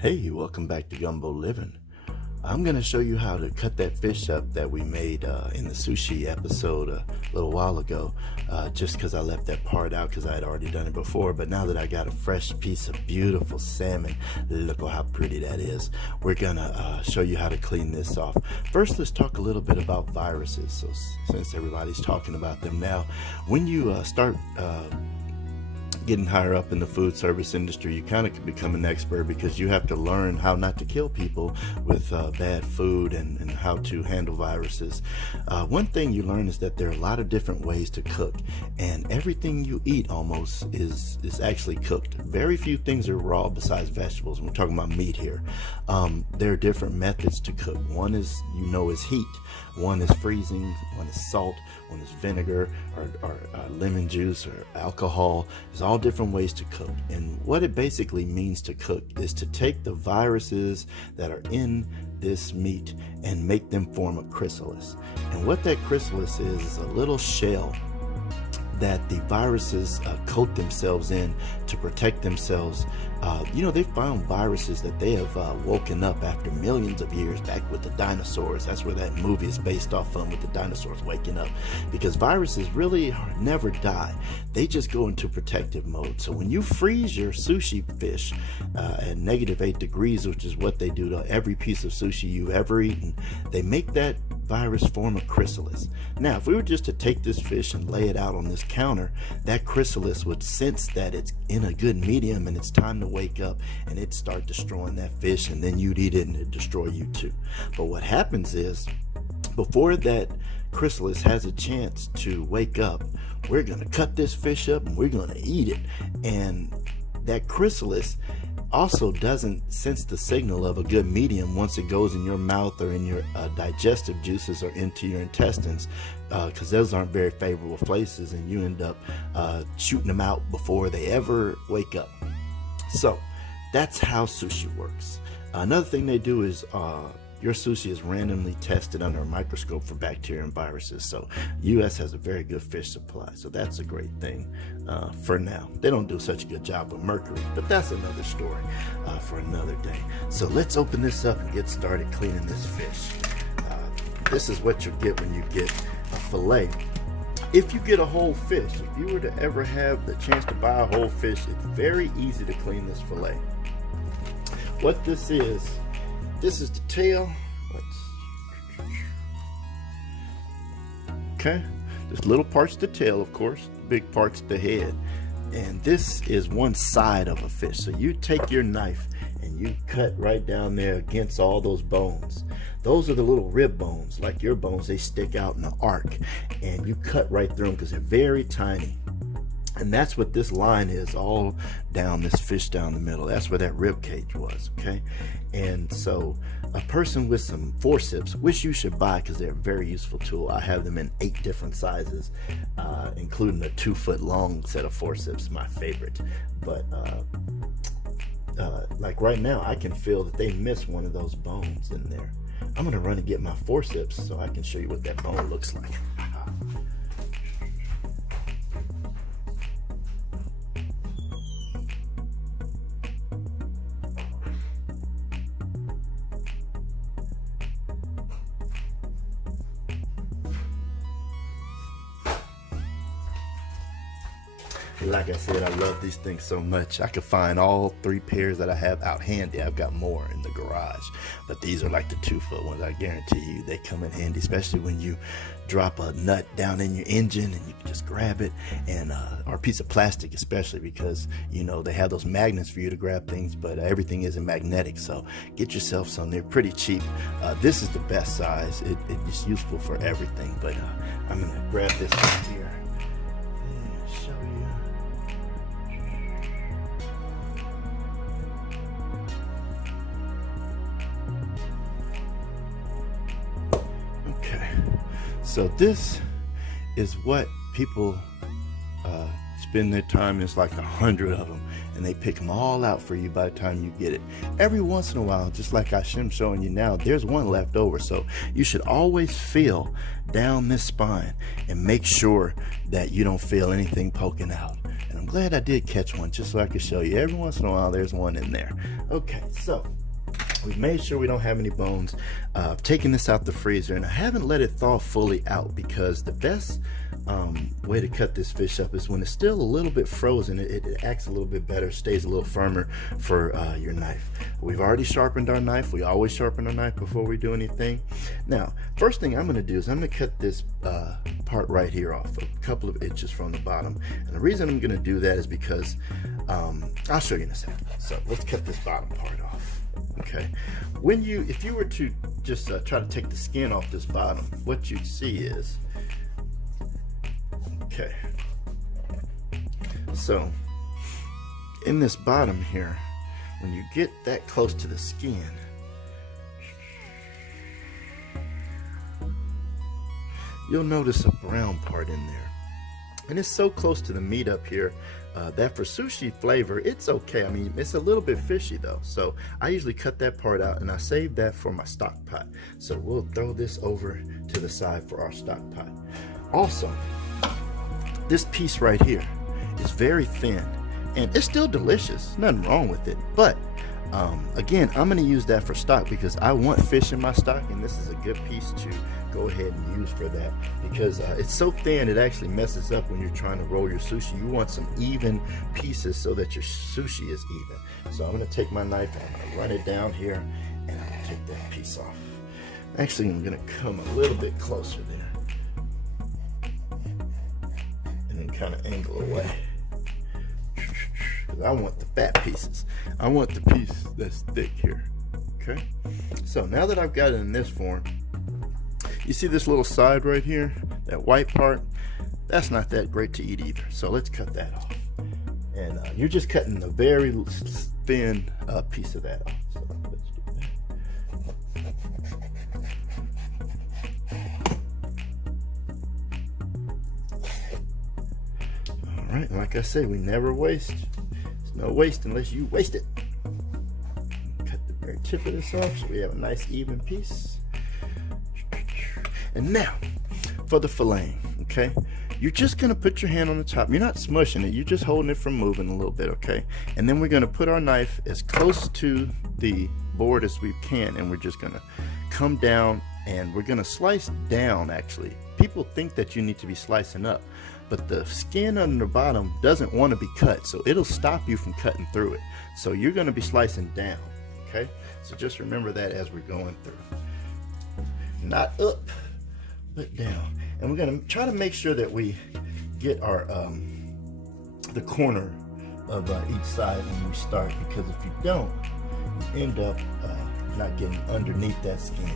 Hey, welcome back to Gumbo Living. I'm going to show you how to cut that fish up that we made in the sushi episode a little while ago, just because I left that part out because I had already done it before. But now that I got a fresh piece of beautiful salmon, look how pretty that is, we're going to show you how to clean this off. First, let's talk a little bit about viruses. So since everybody's talking about them now, when you start getting higher up in the food service industry, you kind of can become an expert because you have to learn how not to kill people with bad food and how to handle viruses. One thing you learn is that there are a lot of different ways to cook, and everything you eat almost is actually cooked. Very few things are raw besides vegetables. We're talking about meat here. There are different methods to cook. One is heat. One is freezing. One is salt. One is vinegar or lemon juice or alcohol. There's all different ways to cook. And what it basically means to cook is to take the viruses that are in this meat and make them form a chrysalis. And what that chrysalis is a little shell that the viruses coat themselves in to protect themselves. They found viruses that they have woken up after millions of years back with the dinosaurs. That's where that movie is based off of, with the dinosaurs waking up, because viruses really never die. They just go into protective mode. So when you freeze your sushi fish at -8 degrees, which is what they do to every piece of sushi you've ever eaten, they make that virus form a chrysalis. Now, if we were just to take this fish and lay it out on this counter, that chrysalis would sense that it's in a good medium and it's time to wake up, and it'd start destroying that fish, and then you'd eat it and it'd destroy you too. But what happens is, before that chrysalis has a chance to wake up, we're going to cut this fish up and we're going to eat it. And that chrysalis also doesn't sense the signal of a good medium once it goes in your mouth or in your digestive juices or into your intestines, because those aren't very favorable places, and you end up shooting them out before they ever wake up. So that's how sushi works. Another thing they do is your sushi is randomly tested under a microscope for bacteria and viruses. So U.S. has a very good fish supply, so that's a great thing for now. They don't do such a good job with mercury, but that's another story for another day. So let's open this up and get started cleaning this fish. This is what you get when you get a fillet. If you get a whole fish, if you were to ever have the chance to buy a whole fish, it's very easy to clean this fillet. What this is the tail. Okay, there's little parts of the tail, of course, big parts of the head, and this is one side of a fish. So you take your knife and you cut right down there against all those bones. Those are the little rib bones, like your bones. They stick out in an arc, and you cut right through them because they're very tiny. And that's what this line is, all down this fish down the middle. That's where that rib cage was, okay? And so a person with some forceps, which you should buy because they're a very useful tool. I have them in 8 different sizes, including a 2-foot long set of forceps, my favorite. But like right now, I can feel that they missed one of those bones in there. I'm gonna run and get my forceps so I can show you what that bone looks like. Like I said, I love these things so much. I could find all 3 pairs that I have out handy. I've got more in the garage, but these are like the 2-foot ones. I guarantee you they come in handy, especially when you drop a nut down in your engine and you can just grab it, and or a piece of plastic, especially because they have those magnets for you to grab things, but everything isn't magnetic. So get yourself some. They're pretty cheap. This is the best size. It's useful for everything, but I'm gonna grab this right here and show you. So this is what people, spend their time, it's like 100 of them, and they pick them all out for you by the time you get it. Every once in a while, just like I'm showing you now, there's one left over. So you should always feel down this spine and make sure that you don't feel anything poking out. And I'm glad I did catch one just so I could show you. Every once in a while, there's one in there. Okay, so we've made sure we don't have any bones. I've taken this out the freezer, and I haven't let it thaw fully out, because the best way to cut this fish up is when it's still a little bit frozen. It acts a little bit better, stays a little firmer for your knife. We've already sharpened our knife. We always sharpen our knife before we do anything. Now, first thing I'm going to do is I'm going to cut this part right here off, a couple of inches from the bottom. And the reason I'm going to do that is because I'll show you in a second. So let's cut this bottom part off. Okay, if you were to just try to take the skin off this bottom, what you'd see is, okay, so in this bottom here, when you get that close to the skin, you'll notice a brown part in there, and it's so close to the meat up here that for sushi flavor, it's okay. I mean, it's a little bit fishy though, so I usually cut that part out and I save that for my stock pot. So we'll throw this over to the side for our stock pot. Also, this piece right here is very thin, and it's still delicious, nothing wrong with it, but again, I'm going to use that for stock because I want fish in my stock, and this is a good piece to go ahead and use for that, because it's so thin it actually messes up when you're trying to roll your sushi. You want some even pieces so that your sushi is even. So I'm going to take my knife and I'm going to run it down here, and I'm going to take that piece off. Actually, I'm going to come a little bit closer there and then kind of angle away. I want the fat pieces. I want the piece that's thick here. Okay, so now that I've got it in this form, you see this little side right here, that white part, that's not that great to eat either. So let's cut that off. And you're just cutting a very thin piece of that off. So let's do that. All right, like I say, we never waste. No waste unless you waste it. Cut the very tip of this off so we have a nice even piece. And now for the filleting. Okay, you're just gonna put your hand on the top. You're not smushing it, you're just holding it from moving a little bit. Okay, and then we're gonna put our knife as close to the board as we can, and we're just gonna come down and we're gonna slice down. Actually, people think that you need to be slicing up, but the skin on the bottom doesn't want to be cut, so it'll stop you from cutting through it. So you're going to be slicing down. Okay, so just remember that as we're going through, not up but down. And we're going to try to make sure that we get our the corner of each side when we start, because if you don't, you end up not getting underneath that skin.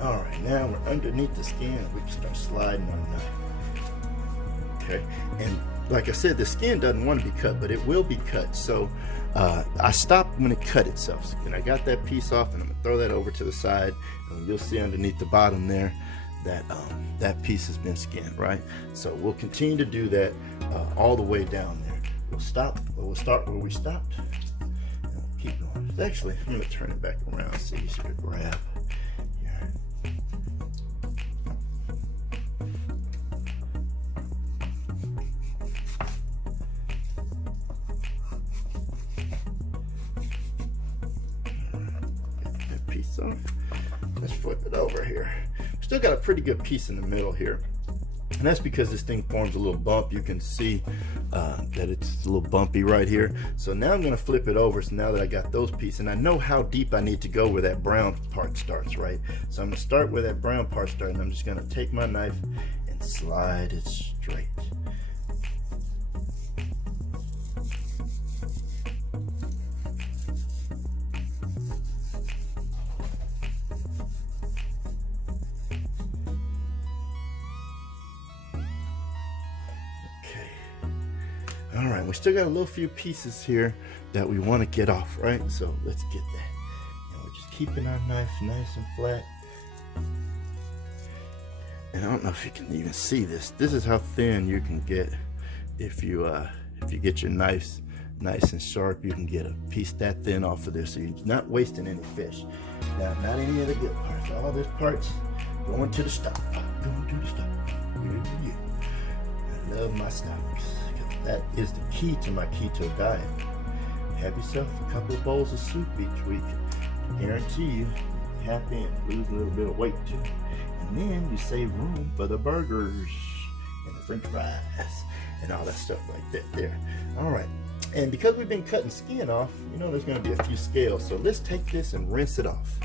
All right, now we're underneath the skin, and we can start sliding our knife. Okay, and like I said, the skin doesn't want to be cut, but it will be cut. So I stopped when it cut itself, and I got that piece off, and I'm gonna throw that over to the side, and you'll see underneath the bottom there that that piece has been skinned, right? So we'll continue to do that all the way down there. We'll stop, but we'll start where we stopped, and we'll keep going. Actually, I'm gonna turn it back around so you can grab. So let's flip it over here. Still got a pretty good piece in the middle here, and that's because this thing forms a little bump. You can see that it's a little bumpy right here. So now I'm going to flip it over. So now that I got those pieces, and I know how deep I need to go where that brown part starts, right? So I'm going to start where that brown part starts, and I'm just going to take my knife and slide it straight. All right, we still got a little few pieces here that we want to get off, right? So let's get that. And we're just keeping our knife nice and flat. And I don't know if you can even see this. This is how thin you can get if you get your knife nice and sharp, you can get a piece that thin off of there, so you're not wasting any fish. Now, not any of the good parts. All this parts going to the stock. Going to the stock. Yeah. I love my stocks. That is the key to my keto diet. Have yourself a couple of bowls of soup each week. I guarantee you, happy and lose a little bit of weight too. And then you save room for the burgers and the french fries and all that stuff like that there. All right. And because we've been cutting skin off, you know there's going to be a few scales. So let's take this and rinse it off.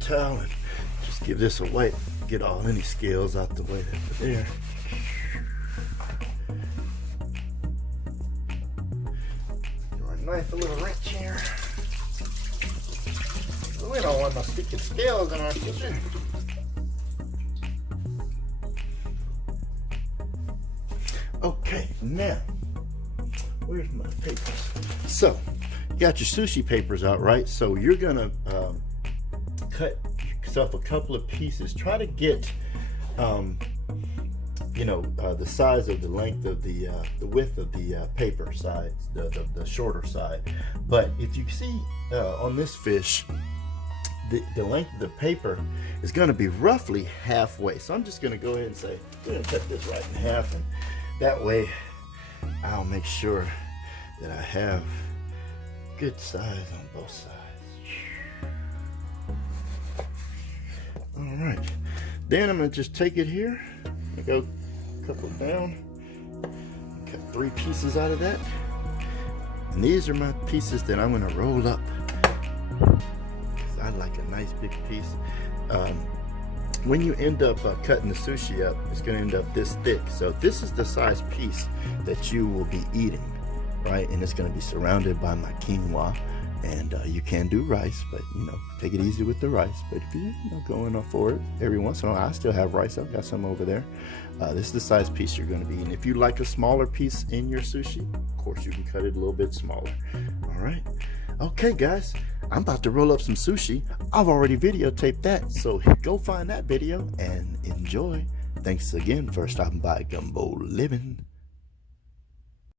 Towel and just give this a wipe, get all any scales out the way there. Give our knife a little wrench here. We don't want no sticking scales in our sushi. Okay, now where's my papers? So you got your sushi papers out, right? So you're gonna cut yourself a couple of pieces. Try to get the size of the length of the width of the paper side, the shorter side. But if you see on this fish, the length of the paper is going to be roughly halfway. So I'm just going to go ahead and say we're going to cut this right in half, and that way I'll make sure that I have good size on both sides. All right, then I'm gonna just take it here and go a couple down, cut 3 pieces out of that, and these are my pieces that I'm gonna roll up because I like a nice big piece. When you end up cutting the sushi up, it's gonna end up this thick. So this is the size piece that you will be eating, right? And it's gonna be surrounded by my quinoa. And you can do rice, but take it easy with the rice. But if you're going up for it every once in a while, I still have rice. I've got some over there. This is the size piece you're going to be eating. If you like a smaller piece in your sushi, of course you can cut it a little bit smaller. All right. Okay, guys, I'm about to roll up some sushi. I've already videotaped that, so go find that video and enjoy. Thanks again for stopping by Gumbo Living.